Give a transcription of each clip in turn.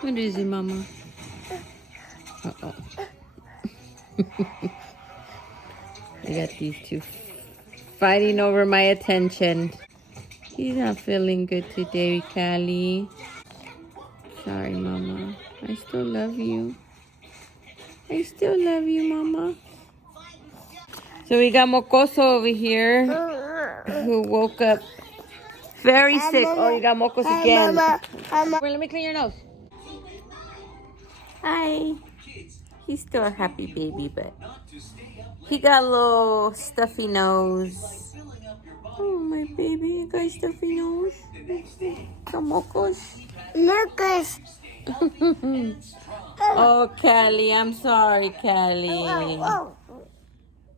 What is it, Mama? Uh-oh. I got these two fighting over my attention. He's not feeling good today, Callie. Sorry, Mama. I still love you. I still love you, Mama. So we got Mocoso over here who woke up very sick. Oh, you got Mocos again. Wait, let me clean your nose. Hi. He's still a happy baby, but he got a little stuffy nose. Oh, my baby, you got a stuffy nose. Got Mocos. Mocos. Oh, Callie, I'm sorry, Callie.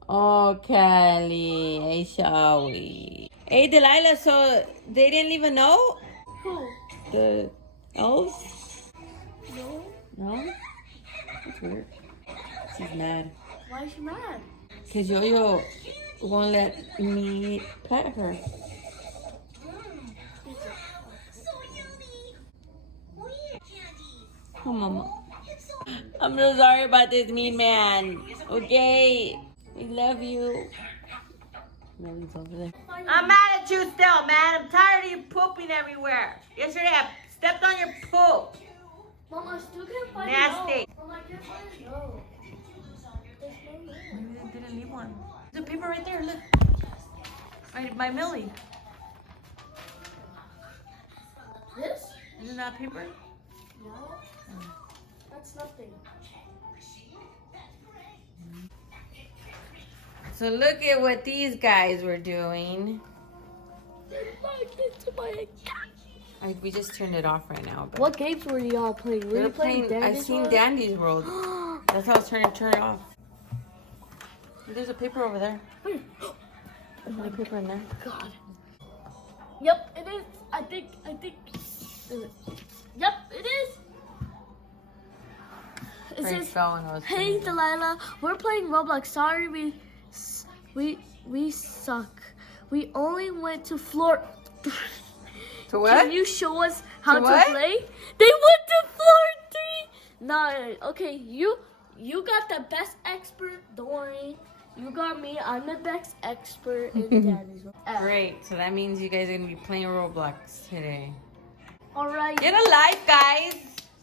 Oh, Callie, I'm sorry. Hey, Delilah, so they didn't leave a note? Who? The elves? No. No? That's weird. She's mad. Why is she mad? Because Yo-Yo won't let me pet her. Oh, Mama. I'm so sorry about this mean man. Okay? We love you. Megan's over there. I'm mad at you still, man. I'm tired of you pooping everywhere. Yesterday I stepped on your poop. Mom, I still can't find Nasty. no. Mom, I can't find no. There's no note. Maybe they didn't leave one. There's a paper right there, look. Right by Millie. This? Isn't that paper? No. That's nothing. So look at what these guys were doing. We just turned it off right now. But What games were y'all playing? Were they're you playing playing. I Dandy's seen World? Dandy's World. That's how I was trying to turn it off. There's a paper over there. There's a paper in there. God. Yep, it is. I think. Yep, it is. It Frank says, fell when I was "Hey Delilah, we're playing Roblox. Sorry, we suck. We only went to floor." To what? Can you show us how To to what? play? They went to floor 3. No, okay, you got the best expert. Don't worry. You got me. I'm the best expert in Daddy's World. Great. So that means you guys are gonna be playing Roblox today. All right. Get a life, guys.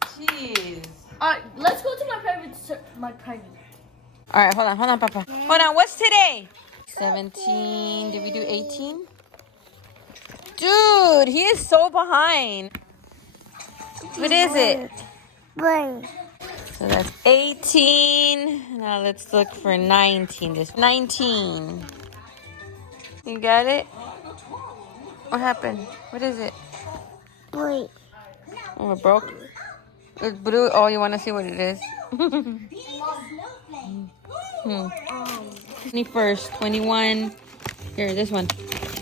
Jeez. All right. Let's go to my private. All right, hold on, Papa. Hold on. What's today? 17. Did we do 18? Dude, he is so behind. What is it? So that's 18. Now let's look for 19. This 19. You got it? What happened? What is it? Oh, it broke? It's blue. Oh, you want to see what it is? 21st, 21. Here, this one.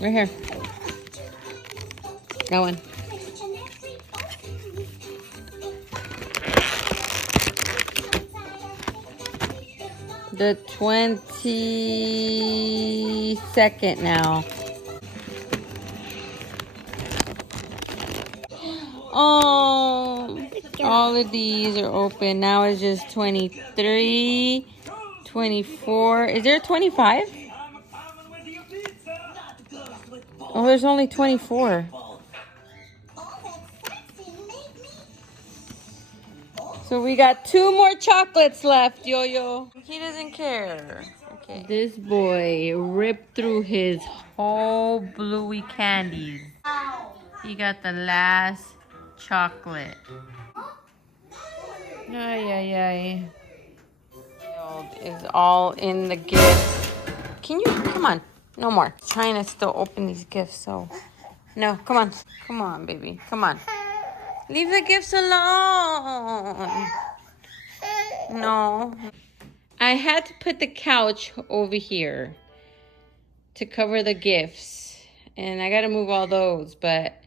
Right here. That one. The 22nd now. Oh, all of these are open. Now it's just 23, 24. Is there 25? Oh, there's only 24. So we got 2 more chocolates left, Yo-Yo. He doesn't care. Okay. This boy ripped through his whole bluey candies. He got the last chocolate. Ay, ay, ay. Is all in the gift. Can you, come on, no more. Trying to still open these gifts, so. No, come on. Come on, baby, come on. Leave the gifts alone. No. I had to put the couch over here to cover the gifts. And I got to move all those. But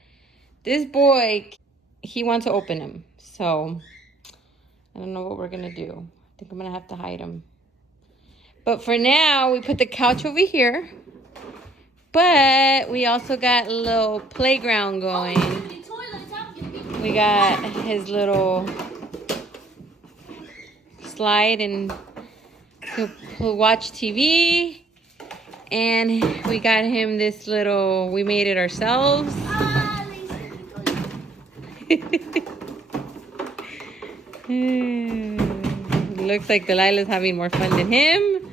this boy, he wants to open them. So I don't know what we're going to do. I think I'm going to have to hide him. But for now, we put the couch over here. But we also got a little playground going. We got his little slide and he'll watch TV. And we got him this little, we made it ourselves. Looks like Delilah's having more fun than him.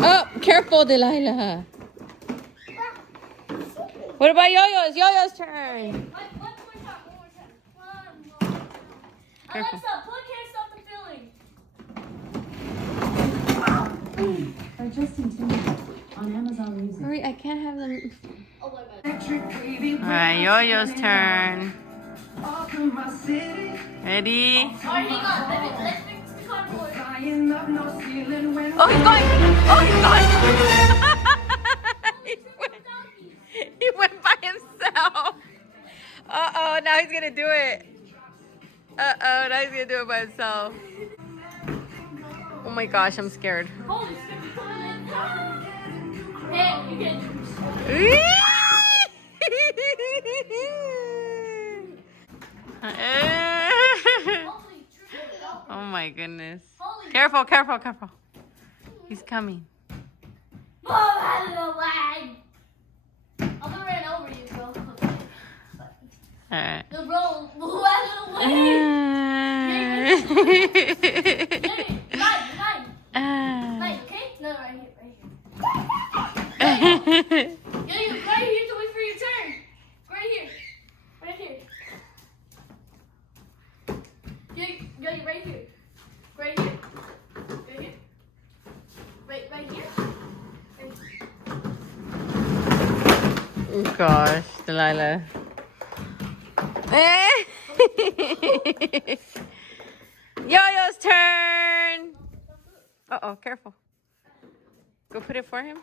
Oh, careful, Delilah. What about Yo-Yo's? Yo-Yo's turn. One more time. Careful. Alexa, put Can't Stop the Feeling. By Justin Timberlake on Amazon Music. Hurry, I can't have them. Oh my God. Alright, Yo-Yo's turn. Ready? Alright, hang on. Let's fix the cardboard. Oh, he's going! Oh, he's going! He went by himself. Uh-oh, now he's gonna do it. Uh-oh, now he's gonna do it by himself. Oh my gosh, I'm scared. Holy shit. Hey, you can. Oh my goodness. Careful, careful, careful. He's coming. Move out of the way. I'm gonna run over you, bro. Alright. No, bro, move out of the way. Nine, okay? No, right here. Yeah, you right here to wait for your turn. Right here. Yeah, you right here. Right here. Right here. Oh gosh, Delilah. Yo-Yo's turn. Uh-oh, careful. Go put it for him.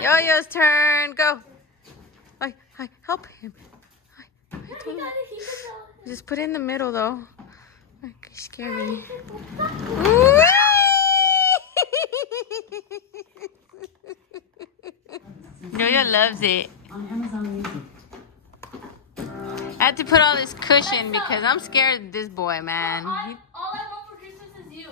Yo-Yo's turn. Go. Hi, help him. Just put it in the middle, though. You scare me. Yo-Yo loves it. On Amazon Music. I had to put all this cushion because I'm scared of this boy, man. All I want for Christmas is you.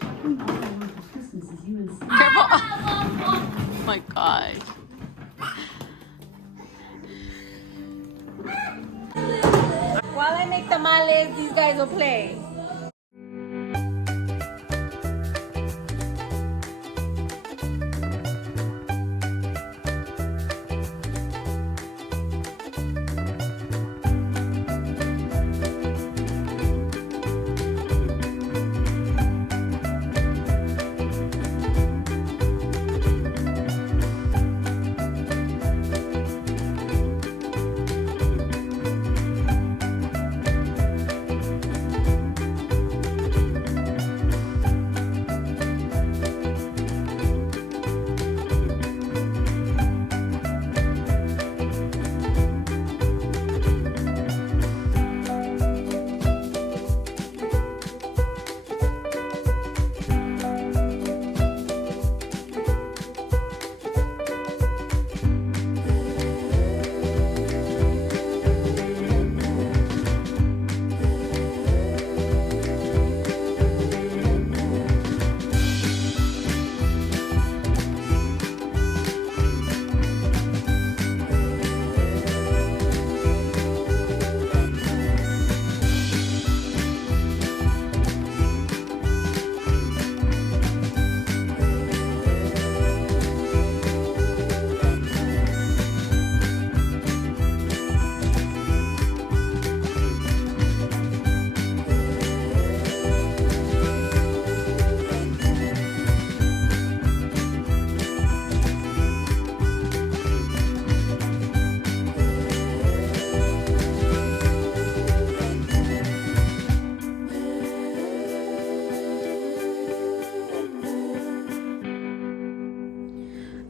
All I want for Christmas is you and Careful. Oh my gosh. While I make tamales, these guys will play.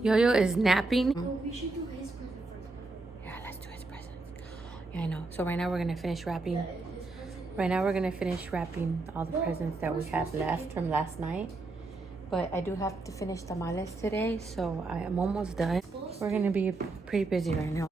Yo-Yo is napping. No, we should do his present first. Yeah, let's do his present. Yeah, I know. So right now we're gonna finish wrapping. Right now we're gonna finish wrapping all the presents that we have left from last night. But I do have to finish tamales today, so I am almost done. We're gonna be pretty busy right now.